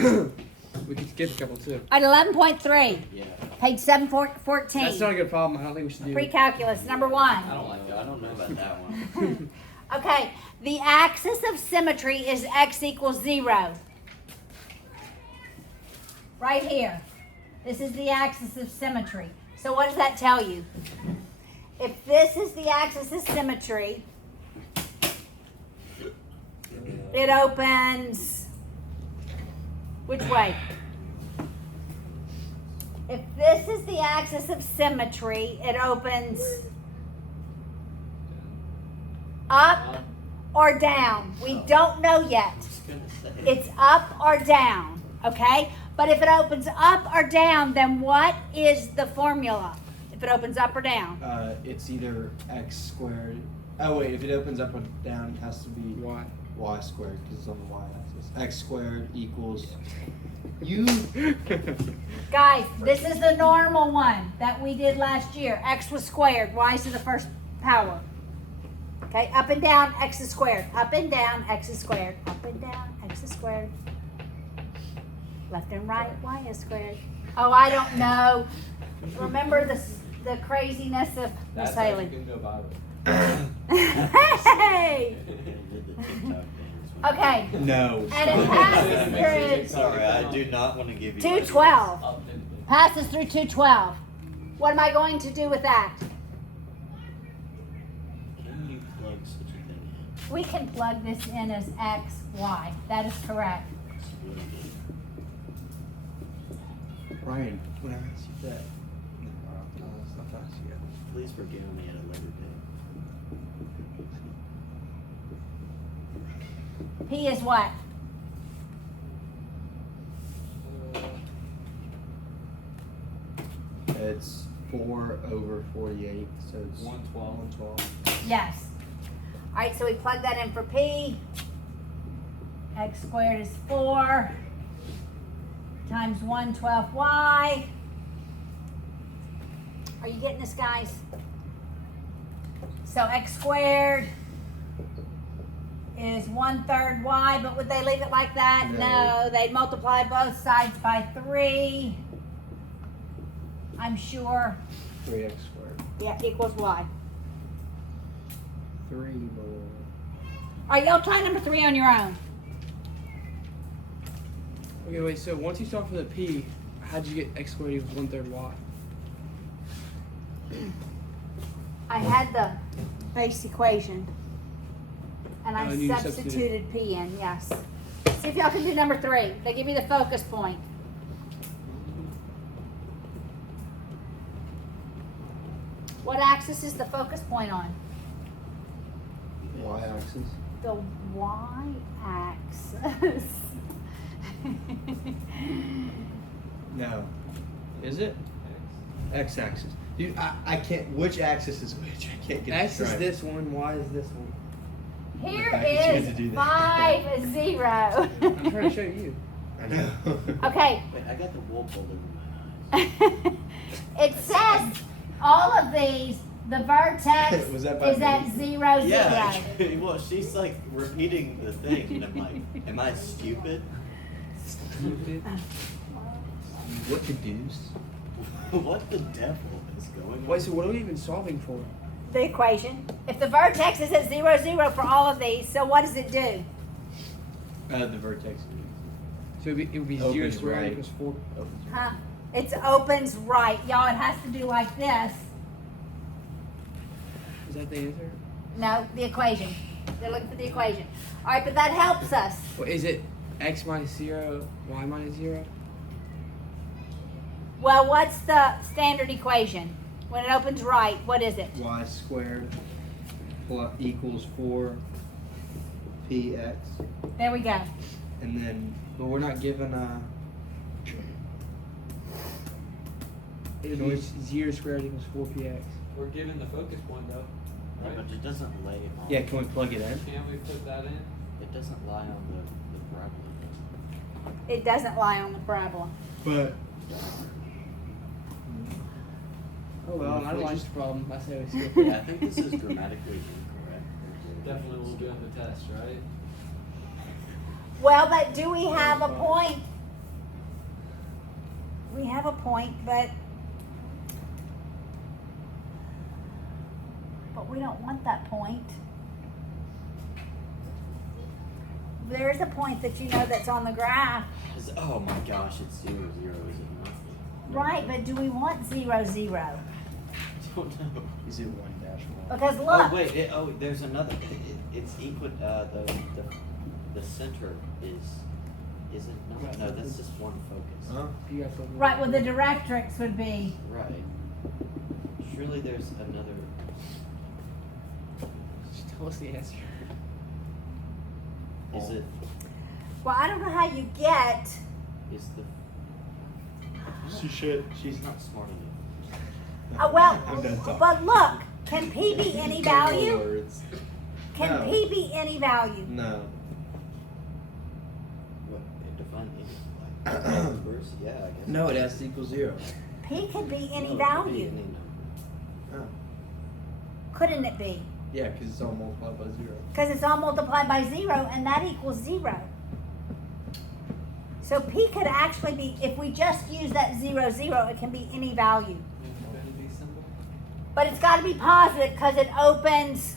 We could skip a couple too. At 11.3, Yeah. page 714. That's not a good problem. I don't think we should do it. Precalculus, number 1. I don't like that. I don't know about that one. Okay, the axis of symmetry is x equals 0. Right here. This is the axis of symmetry. So what does that tell you? If this is the axis of symmetry, it opens which way? If this is the axis of symmetry, it opens up or down. We don't know yet. I was gonna say. It's up or down, okay? But if it opens up or down, then what is the formula? If it opens up or down? It's either x squared. Oh wait, if it opens up or down, it has to be y squared because it's on the y-axis. X squared equals you. Guys, this is the normal one that we did last year. X was squared, y is to the first power. Okay, up and down, x is squared. Up and down, x is squared. Up and down, x is squared. Left and right, y is squared. Oh, I don't know. Remember the craziness of Miss Haley. Can go viral. Hey! Did the TikTok dance. Okay, No. and it passes through Sorry, I do not want to give you. 212. Up and Passes through 212. What am I going to do with that? Can you plug such a thing in? We can plug this in as x, y. That is correct. What do you do? Ryan, when I asked you that, stuff I asked you. Please forgive me at a later date. P is what? It's 4 over 48, so it's 112. 112. Yes. All right, so we plug that in for P. X squared is 4 times 112y. Are you getting this, guys? So x squared is 1/3 y, but would they leave it like that? No. No, they'd multiply both sides by 3. I'm sure. 3x squared. Yeah, equals y. 3 more. All right, y'all try number 3 on your own. Okay, wait. So once you start from the P, how'd you get x squared equals 1/3 y? I had the base equation, and I And you substituted P in, yes. See if y'all can do number 3. They give you the focus point. What axis is the focus point on? Y-axis. The y-axis. No. Is it? X-axis. Dude, I can't. Which axis is which? I can't get X this is right. this one, Y is this one. Here I get you is to do that. 5, 0. I'm trying to show you. I know. Okay. Wait, I got the wool pulled over my eyes. It says all of these, the vertex Was that by is at me? 0, 0. Yeah, well, she's like repeating the thing, and I'm like, am I stupid? Stupid. What the deuce? What the devil is going on? Wait, so what are we even solving for? The equation. If the vertex is at 0, 0 for all of these, so what does it do? The vertex. So it would be 0 Opens squared right. equals 4. Huh? It opens right. Y'all, it has to do like this. Is that the answer? No, the equation. They're looking for the equation. All right, but that helps us. Well, is it x minus 0, y minus 0? Well, what's the standard equation? When it opens right, what is it? Y squared equals 4px. There we go. And then, but we're not given It would be 0 squared equals 4px. We're given the focus point though. Yeah, Right? but it doesn't lay on. Yeah, can we plug it in? Can't we put that in? It doesn't lie on the parabola. It doesn't lie on the parabola. But Oh well, I don't like the problem. I say we skip Yeah, it. I think this is grammatically incorrect. Definitely will do in the test, right? Well, but do we have a point have a point, but we don't want that point. There's a point that you know that's on the graph. Oh my gosh, it's 0, 0, is it not? Right, but do we want 0, 0? I don't know. Is it 1-1? Because Oh look, wait, there's another. It's equal. The center is it not? No, that's just one focus. Huh? You got something? right, well the directrix would be, Right. Surely there's another. Just tell us the answer. Is it? well, I don't know how you get, Is the? She should. She's not smart enough. I'm done talking. but look, can P be any value? Words. Can No. P be any value? No. What? Define any like numbers? Yeah, I guess. No, it has to equal 0. P could be any No, it could be value. any number. Oh. Couldn't it be? Yeah, because it's all multiplied by 0. Because it's all multiplied by 0, and that equals 0. So P could actually be, if we just use that 0, 0, it can be any value. Infinity symbol. But it's got to be positive because it opens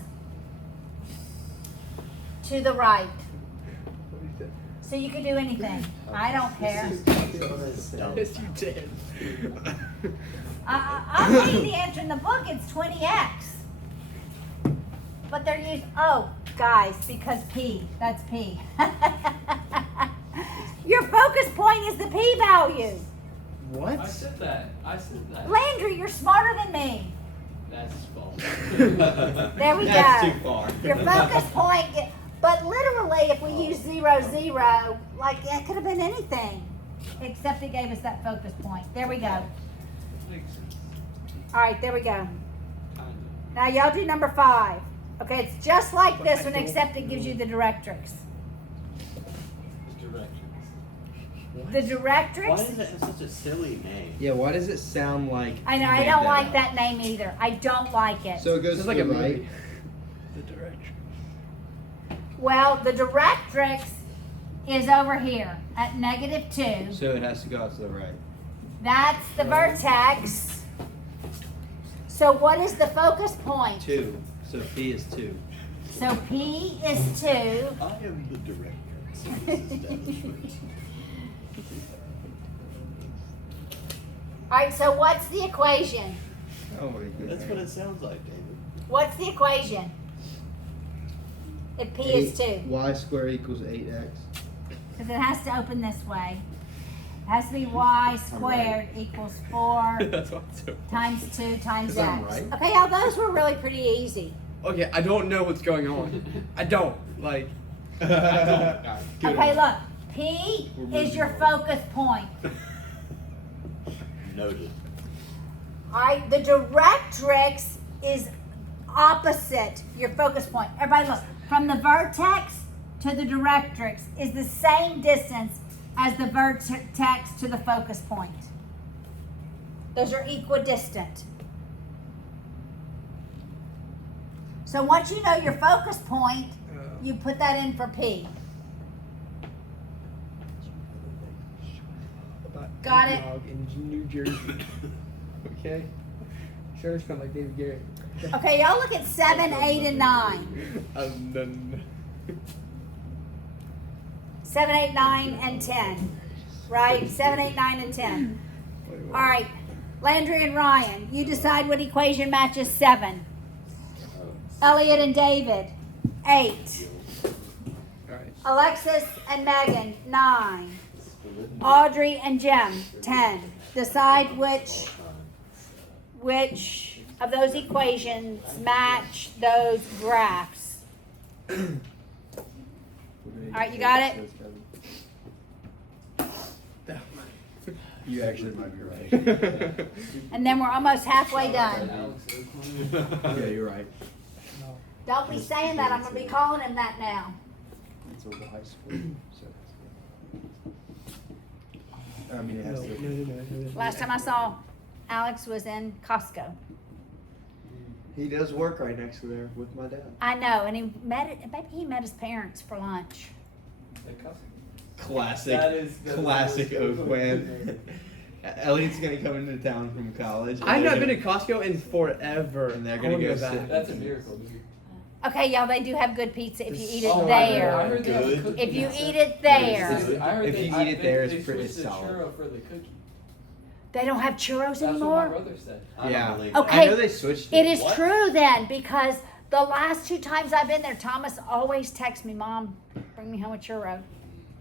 to the right. What is that? So you could do anything. I don't care. This is dumb. Yes, you did. I'll tell you the answer in the book. It's 20x. But they're used, oh, guys, because P. That's P. Your focus point is the P value. What? I said that. Landry, you're smarter than me. That's false. There we That's go. too far. Your focus point, but literally, if we use 0, 0, like it could have been anything, except it gave us that focus point. There we go. Makes sense. All right, there we go. Kind Now y'all do number 5. Okay, it's just like But this I one, don't except it gives you the directrix. of. Directions. The Why directrix. does it have such a silly name? Yeah, why does it sound like? I know, you I made don't like up? that name either. I don't like it. So it goes It's to like the a right. movie. The direction. Well, the directrix is over here at -2. So it has to go out to the right. That's the vertex. So what is the focus point? 2. So P is 2. So P is 2. I am the director. So this is establishment. All right, so what's the equation? Oh my goodness. That's what it sounds like, David. What's the equation? If P is 2. Y squared equals 8x. Because it has to open this way. It has to be y squared equals 4 That's what I'm doing. times 2 times 'Cause I'm x. right. Okay, y'all, those were really pretty easy. Okay, I don't know what's going on. I don't. Like, Okay, look. P We're is your moving on. focus point. Noted. All right, the directrix is opposite your focus point. Everybody look, from the vertex to the directrix is the same distance as the vertex to the focus point. Those are equidistant. So once you know your focus point, you put that in for P. Got it. Dog in New Jersey. Okay. Sure, it's kind of like David Garrett. Okay, y'all look at 7, 8, and 9. Done. 7, 8, 9, and 10. Right? 7, 8, 9, and 10. All right. Landry and Ryan, you decide what equation matches 7. Elliot and David, 8. Alright. Alexis and Megan, 9. Audrey and Jim, 10. Decide which of those equations match those graphs. All right, you got it? You actually might be right. And then we're almost halfway done. Yeah, you're right. Don't be saying that. I'm going to be calling him that now. It's a Y squared. So I mean, it has to. No. Last time I saw Alex was in Costco. He does work right next to there with my dad. I know, and maybe he met his parents for lunch. That cousin. Classic. That is classic Oak man. Elliot's gonna come into town from college. and I've they're not been gonna- to Costco in forever. And they're I gonna wanna go back. sit- That's a miracle, dude. Okay, y'all, they do have good pizza if you eat it Oh, I there. heard they have a Good. cookie If you pizza. eat it there. I heard If they- you I eat it think there, it's they pretty switched the solid. churro for the cookie. They don't have churros That's what my anymore? brother said. I Yeah. don't believe Okay. I know they switched It is What? true then, because the last 2 times I've been there, Thomas always texts me, Mom, bring me home a churro.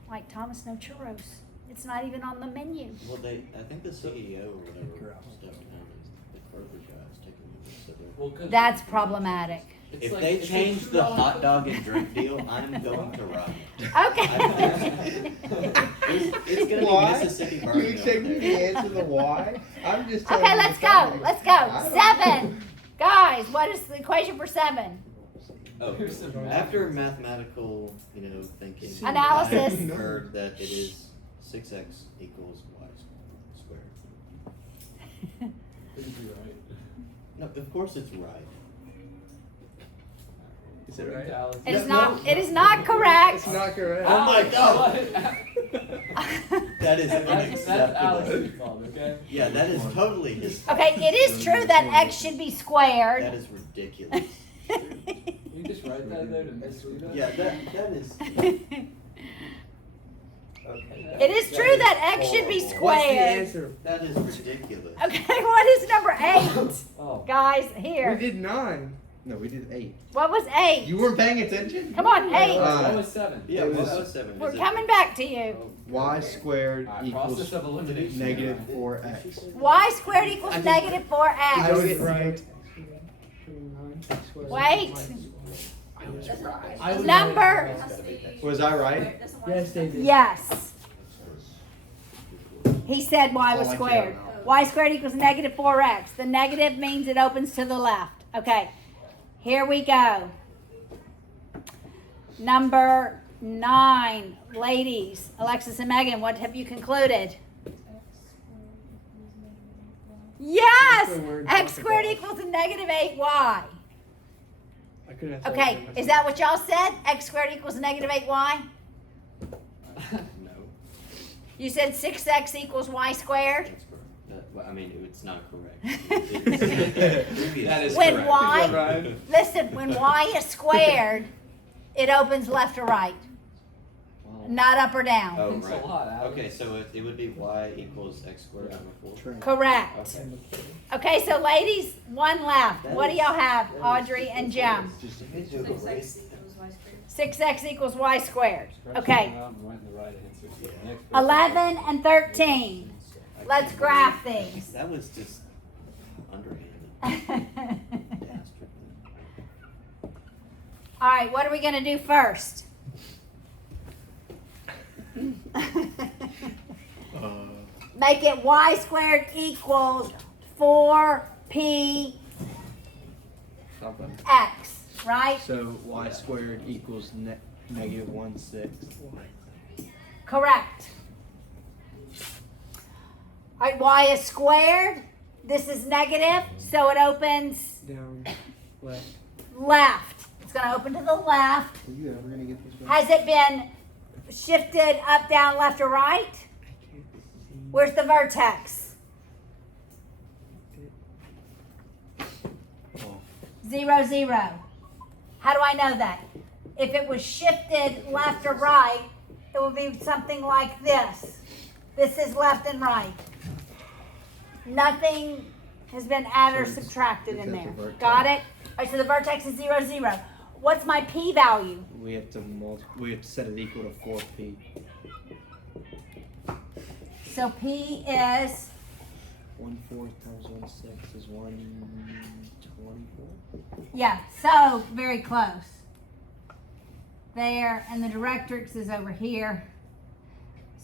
Like, Thomas, no churros. It's not even on the menu. Well, I think the CEO or whatever stepped down. The further guys taking over. So they're- Well, 'cause That's problematic. it's if like- they it's a change the $2 hot cookie. dog and drink deal, I'm going to run. Okay. It's gonna Why? be Mississippi You burning expect over me to there. answer the why? I'm just telling Okay, you let's the go. facts. Let's I go. don't- 7. Guys, what is the equation for 7? Oh, Here's some after mathematical, thinking, Analysis. I heard that it is 6x equals y squared. It'd be right. No, of course it's right. Is it right? Alice. It is No, not. It is not correct. It's not correct. Oh my God. That is That's unacceptable. Alex's fault, okay? Yeah, that is totally his fault. Okay, it is true that x should be That squared. is ridiculous. You just write that there to mislead us? Yeah, that is. Okay. It is true that x should be Horrible. What's the squared. answer? That is ridiculous. Okay, what is number 8? Oh. Guys, We here. did 9. No, we did 8. What was 8? You weren't paying attention? Come on, 8. What was 7? Yeah, It what was- was 7? We're Is it- coming back to you. Y squared Alright, equals process of elimination. negative 4x. Y squared equals I think- negative I 4x. was right. Wait. I was right. I was Number. Was I right? Yes, they did. Yes. He said y was Oh, I squared. can't. Y squared equals negative 4x. The negative means it opens to the left. Okay, here we go. Number 9. Ladies, Alexis and Megan, what have you concluded? Yes! That's what we're X talking squared about. equals a negative 8y. I couldn't have said Okay, it. is that what y'all said? X squared equals negative 8y? No. You said 6x equals y squared? That's correct. Well, I mean, it's not correct. It's- That is When correct. y, Right. listen, when y is squared, it opens left or right, not up or down. Oh, Thanks a right. lot, Alex. Okay, so it would be y equals x squared over 4. Correct. Okay. Okay, so ladies, 1 left. That What do is- y'all have, that is Audrey and Jim? Just a You do a race. 6x equals y squared. Scratch Okay, them out and write the right answer. So the next person- 11 and 13. Let's graph these. That was just underhanded. Dastardly. All right, what are we going to do first? Make it y squared equals 4px, Something. right? So y squared equals negative 1/6. Correct. All right, y is squared. This is negative, so it opens Down. Left. left. It's going to open to the left. Are you ever gonna get this right? Has it been shifted up, down, left, or right? I can't see. Where's the vertex? Oh. 0, 0. How do I know that? If it was shifted left or right, it would be something like this. This is left and right. Nothing has been added or So it's- subtracted it's in at the there. vertex. Got it? All right, so the vertex is 0, 0. What's my p-value? We have to set it equal to 4p. So p is 1/4 times 1/6 is 1/24. yeah, so very close. There, and the directrix is over here.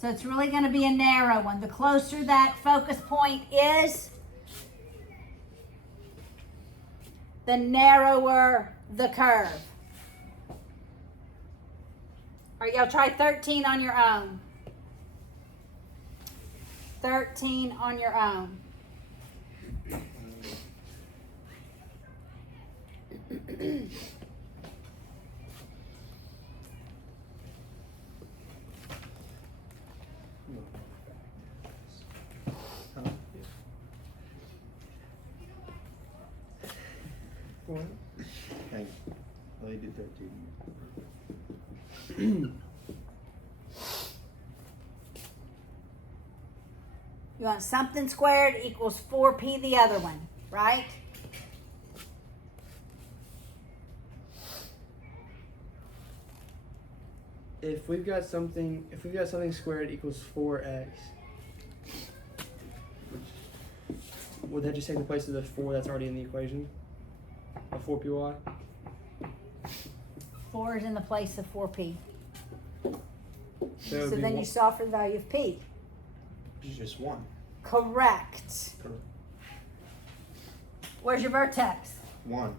So it's really going to be a narrow one. The closer that focus point is, the narrower the curve. All right, y'all try 13 on your own. 13 on your own. What? Hang on. Let me do 13. You want something squared equals 4p the other one, right? If we've got something squared equals 4x, would that just take the place of the 4 that's already in the equation? Of 4py? 4 is in the place of 4p. So, So it'd be then you solve for the value of p. Just 1. Correct. Correct. Where's your vertex? 1.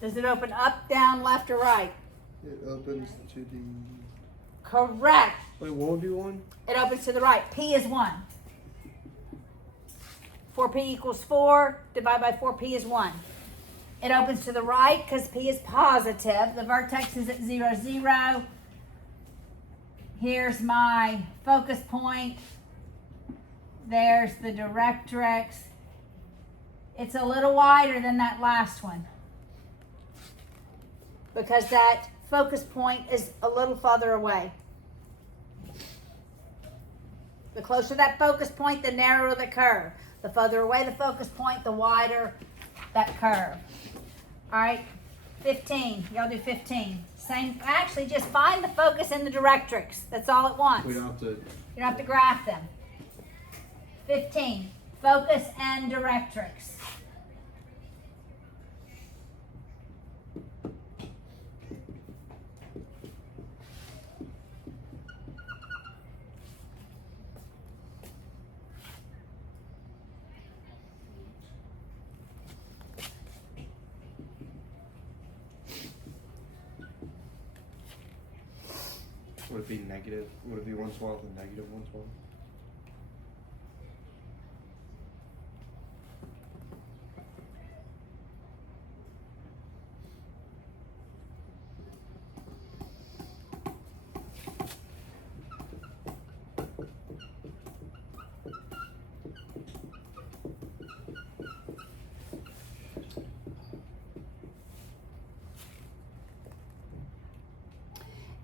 Does it open up, down, left, or right? It opens to the. Correct. Wait, what would be 1? It opens to the right. P is 1. 4p equals 4. Divided by 4p is 1. It opens to the right because p is positive. The vertex is at 0, 0. Here's my focus point. There's the directrix. It's a little wider than that last one because that focus point is a little farther away. The closer that focus point, the narrower the curve. The further away the focus point, the wider that curve. All right, 15. Y'all do 15. Same. Actually, just find the focus and the directrix. That's all it wants. We don't have to. You don't have to graph them. 15. Focus and directrix. Would it be negative? Would it be 1/12 and negative 1/12?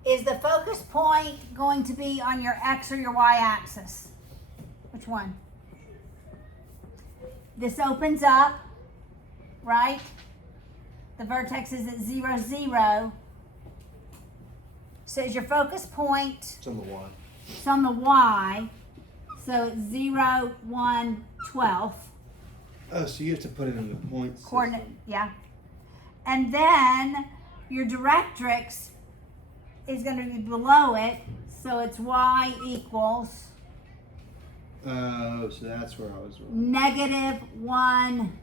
Is the focus point going to be on your x or your y axis? Which one? This opens up, right? The vertex is at 0, 0. So is your focus point, It's on the Y. it's on the y, so it's 0, 1, 12. Oh, so you have to put it in the points. Coordinate, yeah. And then your directrix is going to be below it, so it's y equals Oh, so that's where I was wrong. negative 1,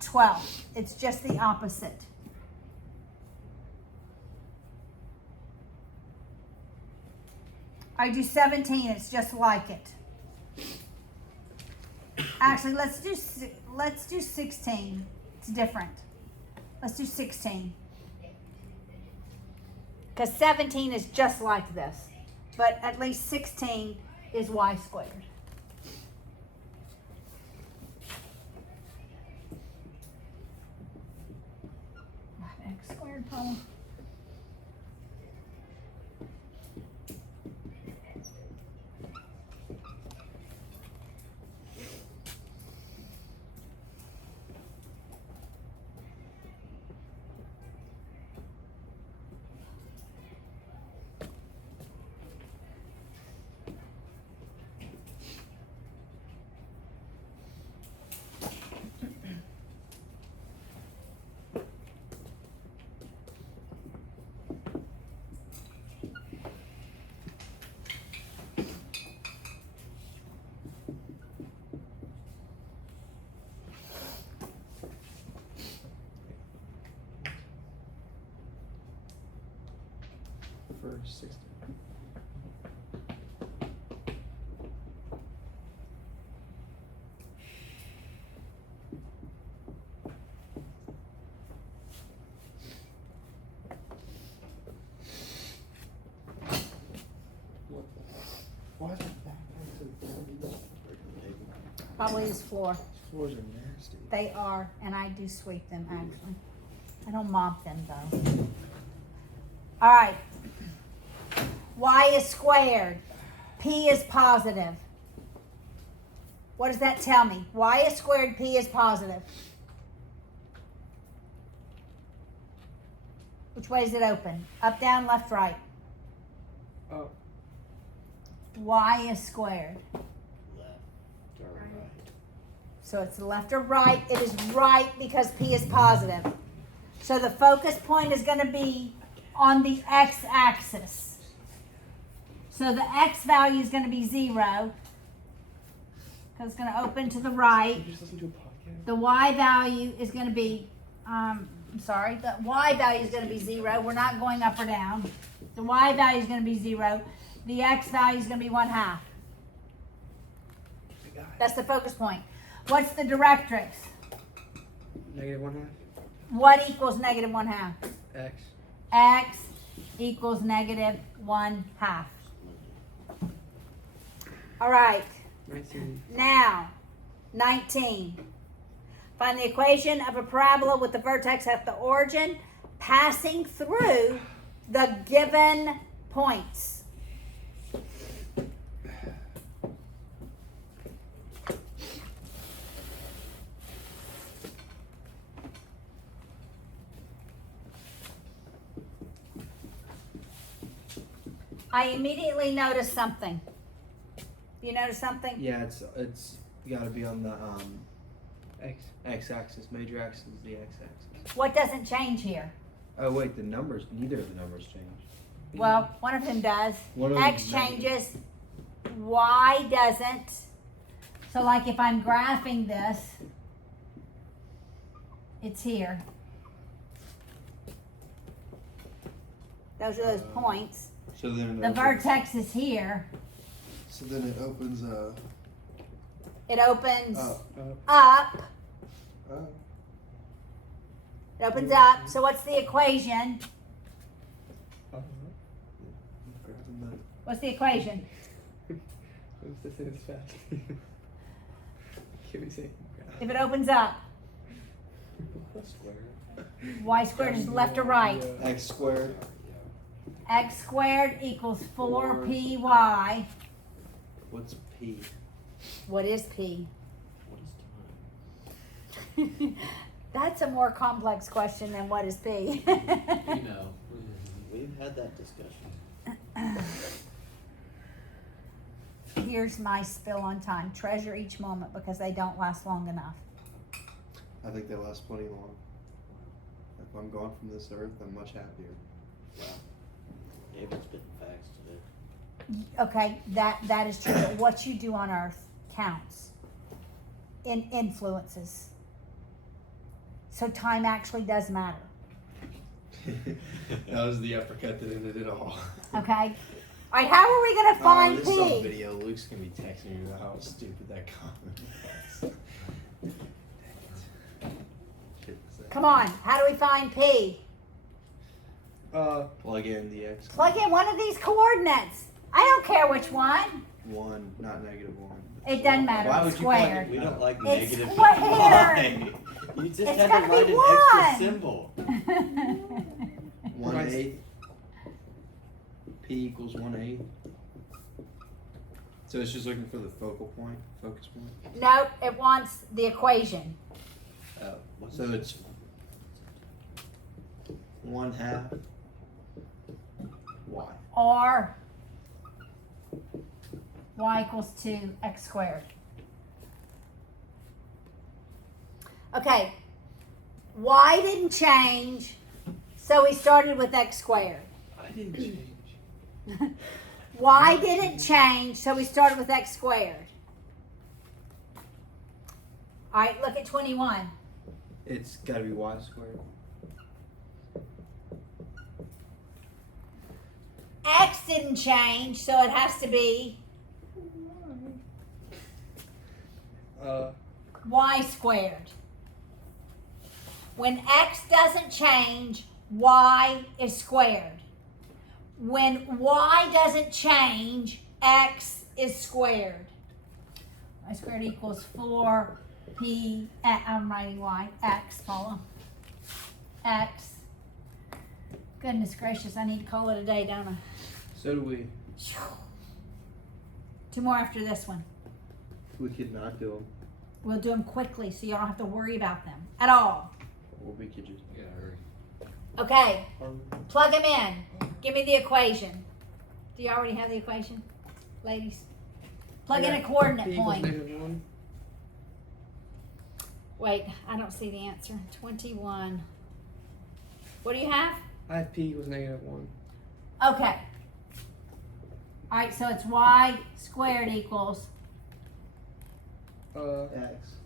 12. It's just the opposite. I do 17, it's just like it. Actually, let's do 16. It's different. Let's do 16. Because 17 is just like this. But at least 16 is y squared. X squared, Paul. For 60. Why is it back to the Probably his floor. floors in there? They are, and I do sweep them actually. I don't mop them though. All right. Y is squared. P is positive. What does that tell me? Y is squared, P is positive. Which way is it open? Up, down, left, right. Oh, Y is squared. Left or right. So it's left or right. It is right because P is positive. So the focus point is going to be on the x-axis. So the x value is going to be 0 because it's going to open to the right. you just listen to a podcast? The y value is going to be, the y value is going to be 0. We're not going up or down. The y value is going to be 0. The x value is going to be 1/2. That's the focus point. What's the directrix? -1/2. What equals -1/2? X. X equals -1/2. All right. 19. Now, 19. Find the equation of a parabola with the vertex at the origin passing through the given points. I immediately noticed something. You notice something? Yeah, it's got to be on the X. x-axis. Major axis is the x-axis. What doesn't change here? Oh wait, the numbers. Neither of the numbers change. Well, one of them does. One of X them's negative. changes, Y doesn't. So like if I'm graphing this, it's here. Those are those points. So then The vertex is here. So then it opens It opens up. up. Up. It opens up. So what's the equation? Grabbing the What's the equation? What's this in fast? Give me a second. If it opens up, y squared is left or right. x squared. X squared equals 4py. What's p? What is p? What is time? That's a more complex question than what is p. You know. We've had that discussion. Here's my spill on time. Treasure each moment because they don't last long enough. I think they last plenty long. If I'm gone from this earth, I'm much happier. Wow. David's spitting facts today. Okay, that is true. But what you do on earth counts. Influences. So time actually does matter. That was the uppercut that ended it all. Okay? All right, how are we going to find this is on p? video. Luke's gonna be texting me about how stupid that comment was. Come on, how do we find p? Plug in the x. Plug in one of these coordinates. I don't care which one. 1, not -1. It doesn't matter. Why It's would you plug squared. it? We don't like It's negative squared. y. You just It's had gotta to write be an one. extra symbol. 1/8. P equals 1/8. So it's just looking for the focal point, focus point. Nope, it wants the equation. Oh, so it's 1/2 y. Or y equals 2x squared. Okay, y didn't change, so we started with x squared. I didn't change. Y didn't change, so we started with x squared. All right, look at 21. It's got to be y squared. X didn't change, so it has to be y squared. When x doesn't change, y is squared. When y doesn't change, x is squared. Y squared equals 4 I'm writing Y, X, Paula. X. Goodness gracious, I need to call it a day, don't I? So do we. Two more after this one. We could not do them, We'll do them quickly so you don't have to worry about them at all. or we could just. You gotta hurry. Okay, plug them in. Give me the equation. Do you already have the equation, ladies? Plug in a coordinate P equals point. -1. Wait, I don't see the answer. 21. What do you have? I have P equals -1. Okay. All right, so it's y squared equals X.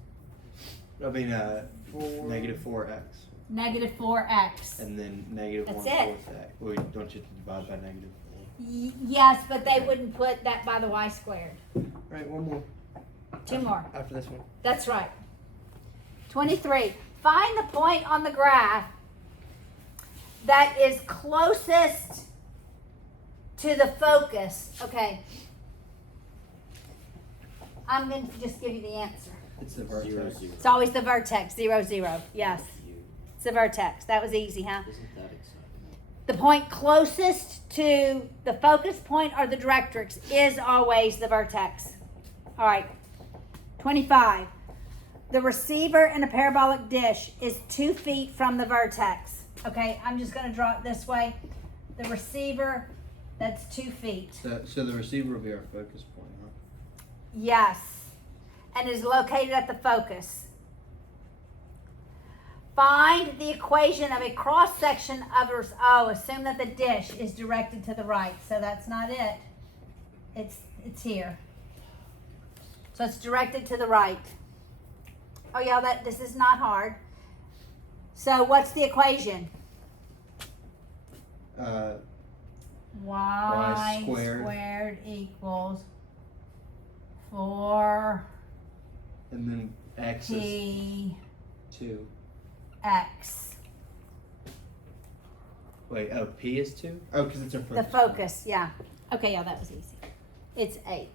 I mean, -4. -4x. negative 4x. And then negative That's 1/4 it. x. Well, don't you divide by -4? Yes, but they wouldn't put that by the y squared. Right, one more. Two more. After this one. That's right. 23. Find the point on the graph that is closest to the focus. Okay. I'm going to just give you the answer. It's the vertex. 0, 0. It's always the vertex, 0, 0. Yes. It's the vertex. That was easy, huh? Isn't that exciting? The point closest to the focus point or the directrix is always the vertex. All right. 25. The receiver in a parabolic dish is 2 feet from the vertex. Okay, I'm just going to draw it this way. The receiver, that's 2 feet. So the receiver will be our focus point, huh? Yes. And is located at the focus. Find the equation of a cross section of assume that the dish is directed to the right. So that's not it. It's here. So it's directed to the right. Oh yeah, this is not hard. So what's the equation? Y squared equals 4 And then x is P 2. X. Wait, oh, p is 2? Oh, because it's our focus. The focus, yeah. Okay, yeah, that was easy. It's 8.